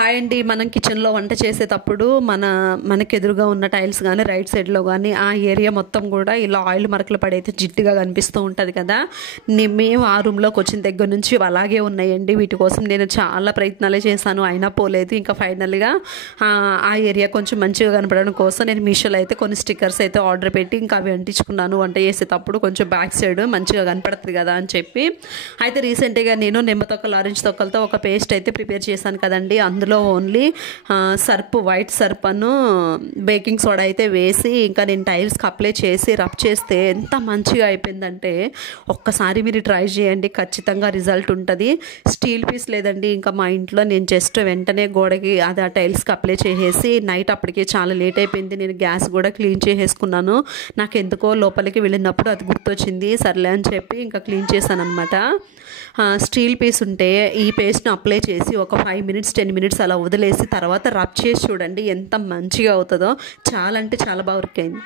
Hi అండి. మనం కిచెన్లో వంట చేసేటప్పుడు మనకు ఎదురుగా ఉన్న టైల్స్ కానీ రైట్ సైడ్లో కానీ ఆ ఏరియా మొత్తం కూడా ఇలా ఆయిల్ మరకలు పడైతే జిడ్డుగా కనిపిస్తూ ఉంటుంది కదా. మేము ఆ రూమ్లోకి వచ్చిన దగ్గర నుంచి అలాగే ఉన్నాయండి. వీటి కోసం నేను చాలా ప్రయత్నాలే చేశాను, అయినా పోలేదు. ఇంకా ఫైనల్గా ఆ ఏరియా కొంచెం మంచిగా కనపడడం కోసం నేను మీషోలో అయితే కొన్ని స్టిక్కర్స్ అయితే ఆర్డర్ పెట్టి ఇంకా అవి అంటించుకున్నాను. వంట చేసేటప్పుడు కొంచెం బ్యాక్ సైడ్ మంచిగా కనపడుతుంది కదా అని చెప్పి. అయితే రీసెంట్గా నేను నిమ్మ తొక్కలు ఆరెంజ్ తొక్కలతో ఒక పేస్ట్ అయితే ప్రిపేర్ చేశాను కదండి. అందులో ఓన్లీ సర్ప్, వైట్ సర్ప్ అను బేకింగ్ సోడా అయితే వేసి ఇంకా నేను టైల్స్కి అప్లై చేసి రబ్ చేస్తే ఎంత మంచిగా అయిపోయిందంటే ఒక్కసారి మీరు ట్రై చేయండి, ఖచ్చితంగా రిజల్ట్ ఉంటుంది. స్టీల్ పీస్ లేదండి ఇంకా మా ఇంట్లో. నేను జస్ట్ వెంటనే గోడకి అది ఆ టైల్స్కి అప్లై చేసేసి నైట్ అప్పటికే చాలా లేట్ అయిపోయింది. నేను గ్యాస్ కూడా క్లీన్ చేసేసుకున్నాను. నాకు ఎందుకో లోపలికి వెళ్ళినప్పుడు అది గుర్తొచ్చింది, సర్లే అని చెప్పి ఇంకా క్లీన్ చేశాను అనమాట. స్టీల్ పీస్ ఉంటే ఈ పేస్ట్ని అప్లై చేసి ఒక 5 మినిట్స్ 10 మినిట్స్ అలా వదిలేసి తర్వాత రబ్ చేసి చూడండి ఎంత మంచిగా అవుతుందో. చాలా అంటే చాలా బాగా వర్క్ అయింది.